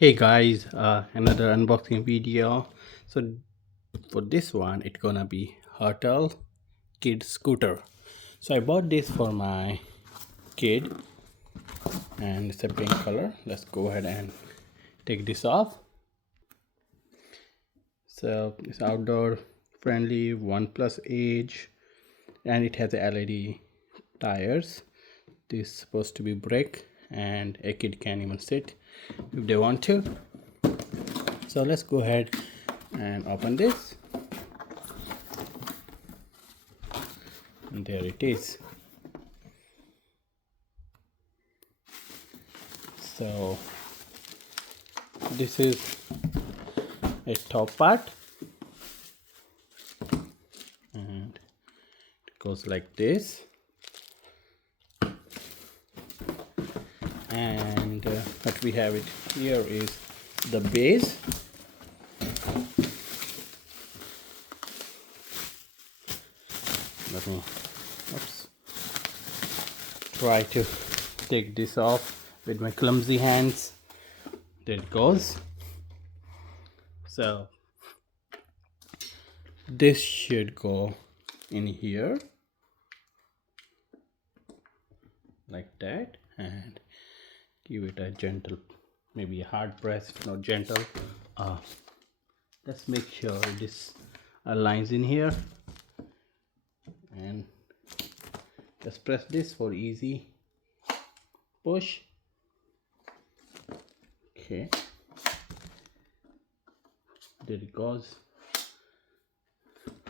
Hey guys, another unboxing video. So for this one, it's gonna be Hurtle kid scooter. So I bought this for my kid, and it's a pink color. Let's go ahead and take this off. So it's outdoor friendly, 1+ age, and it has LED tires. This is supposed to be brake, and a kid can even sit if they want to. So let's go ahead and open this, and there it is. So this is a top part, and it goes like this, and what we have it here is the base. Let me try to take this off with my clumsy hands. There it goes. So this should go in here like that, and give it a gentle, maybe a hard press, not gentle. Let's make sure this aligns in here, and just press this for easy push. Okay, there it goes.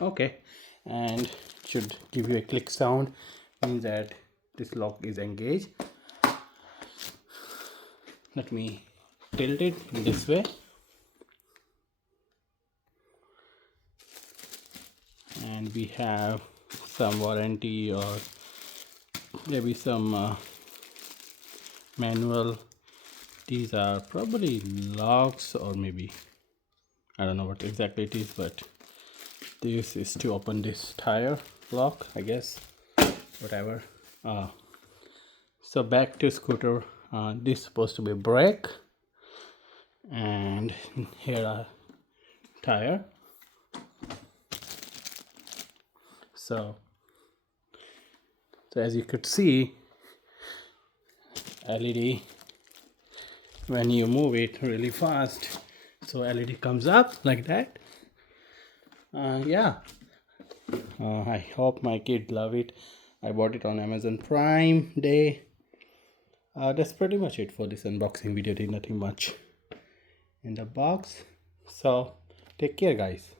Okay, and it should give you a click sound, means that this lock is engaged. Let me tilt it this way, and we have some warranty or maybe some manual. These are probably locks, or maybe I don't know what exactly it is, but this is to open this tire lock, I guess. Whatever. So back to scooter. This is supposed to be brake, and here are tire. So as you could see, LED, when you move it really fast, so LED comes up like that. Yeah, I hope my kid love it. I bought it on Amazon Prime Day. That's pretty much it for this unboxing video. Did nothing much in the box. So take care, guys.